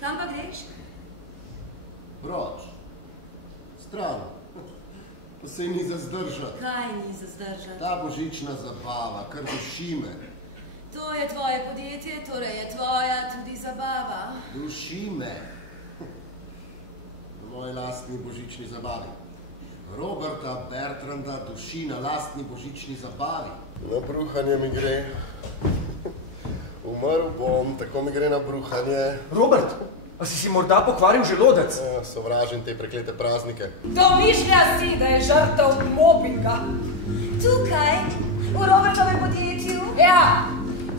Kam pa greš? Proč. Stran. Pa se ni za zdržati. Kaj ni za zdržati? Ta božična zabava, kar duši me. To je tvoje podjetje, torej je tvoja tudi zabava. Duši me. Na moji lastni božični zabavi. Roberta Bertranda duši na lastni božični zabavi. Na bruhanje mi gre. Umrl bom, tako mi gre na bruhanje. Robert, a si morda pokvaril želodec? Ja, sovražim te preklete praznike. Domišlja si, da je žrtev mobinga. Tukaj, v Robertovem podjetju? Ja,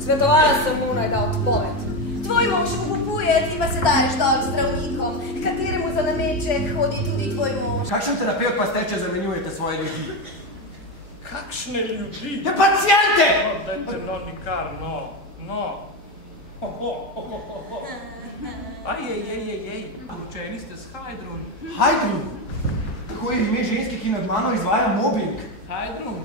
svetovala sem mu naj da odpoved. Tvoj mož kupuje, ti pa se daješ dol s zdravnikom, kateremu za nameček hodi tudi tvoj mož. Kakšen terapevt pa ste, če zamenjujete svoje ljudi? Kakšne ljudi? Ja, pacijente! Dajte, no, nikar, no. Ej, poročeni ste s Hajdrom. Hajdrum? Tako je ime ženske, ki nad mano izvaja mobbing. Hajdrum?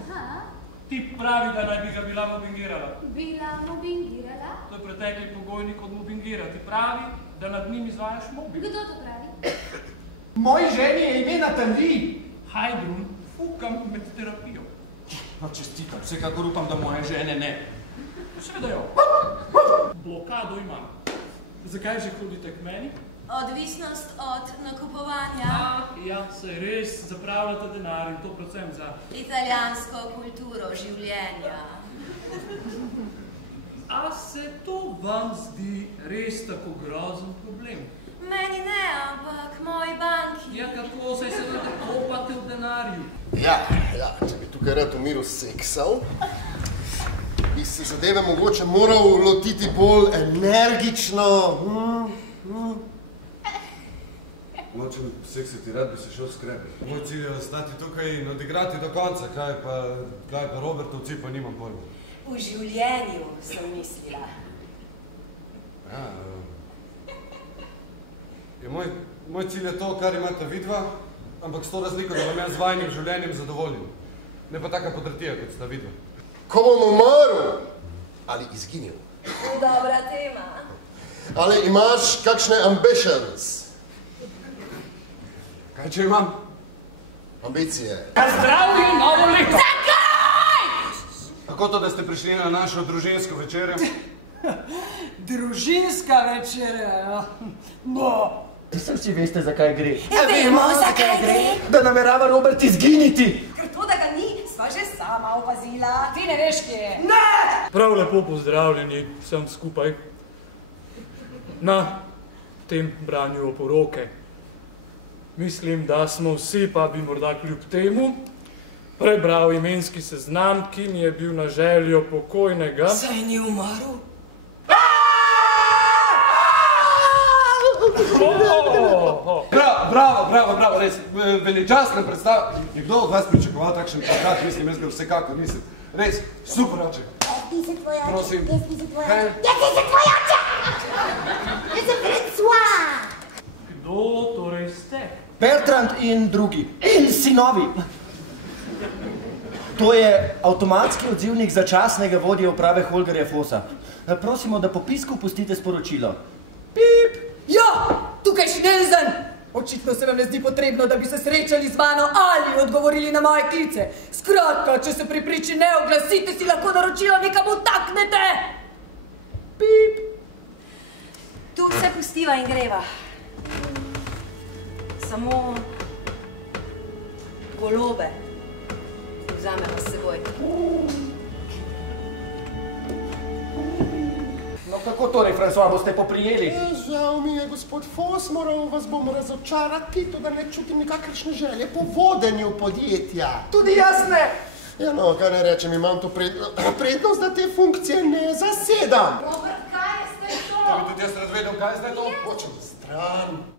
Ti pravi, da naj bi ga bila mobbingirala. Bila mobbingirala? To je pretekli pogojnik od mobbingira. Ti pravi, da nad njim izvajaš mobbing. Kdo to pravi? Moji ženi je ime Natali. Hajdrum, fukam med terapijo. No, čestitam, vsekakor upam, da moje žene ne. Seveda jo. Blokado imam. Zakaj že hodite k meni? Odvisnost od nakupovanja. Ja, se res zapravljate denar in to predvsem za Italijansko kulturo življenja. A se to vam zdi res tako grozen problem? Meni ne, ampak moji banki. Ja, kako se seveda kopate v denarju? Ja, če bi tukaj rad v miru seksal, bi se zadeve mogoče moral lotiti bolj energično. Nočem seksati, rad bi se šel skrebiti. Moj cilj je ostati tukaj in odigrati do konca, kaj pa Robertovci, pa nimam pojma. V življenju sem mislila. Ja, moj cilj je to, kar imate vidva, ampak s to razliko, da vam jaz z vajnim življenjem zadovoljim. Ne pa taka podrtija, kot sta vidva. Ko bom umrl ali izginil? Dobra tema. Ali imaš kakšne ambitions? Kaj če imam? Ambicije. Zdravljen novo leto! Kako to, da ste prišli na našo družinsko večerjo? Družinska večerja, ja. No. Vsi veste, zakaj gre. Vemo, zakaj gre. Da namerava Robert izginiti. Ker to, da ga ni, sva že sama opazila. Ti ne veš, kje je. Ne! Prav lepo pozdravljeni vsem skupaj na tem branju oporoke. Mislim, da smo vsi, pa bi morda kljub temu, prebral imenski seznam, ki mi je bil na željo pokojnega. Saj ni umrl? Bravo, res, veličastna predstava. Je kdo od vas pričakoval takšen plakat? Mislim, jaz ga vsekakor nisem. Res, super oče. Jaz nisem tvoj oče. Prosim. Jaz nisem tvoj oče. Kaj? Jaz nisem tvoj oče! Jaz sem François! Kdo torej ste? Bertrand in drugi. In sinovi. To je avtomatski odzivnik začasnega vodje uprave Holgerja Fossa. Prosimo, da po pisku pustite sporočilo. Pip! Ja, tukaj Schnelzen! Očitno se vam ne zdi potrebno, da bi se srečali z mano ali odgovorili na moje klice. Skratka, če se pri priči ne oglasite, si lahko naročilo nekam utaknete. Pip! Tu vse pustiva in greva. Samo golobe vzamemo s seboj. No kako torej, François, boste poprijeli? Žal mi je, gospod Foss, moral vas bom razočarati, to da ne čutim nikakršne želje po vodenju podjetja. Tudi jaz ne! Ja, no, kaj ne rečem, imam to prednost, da te funkcije ne zasedam. Robert, kaj ste to? Da bi tudi jaz razvedel, kaj je zdaj to? Hočem stran.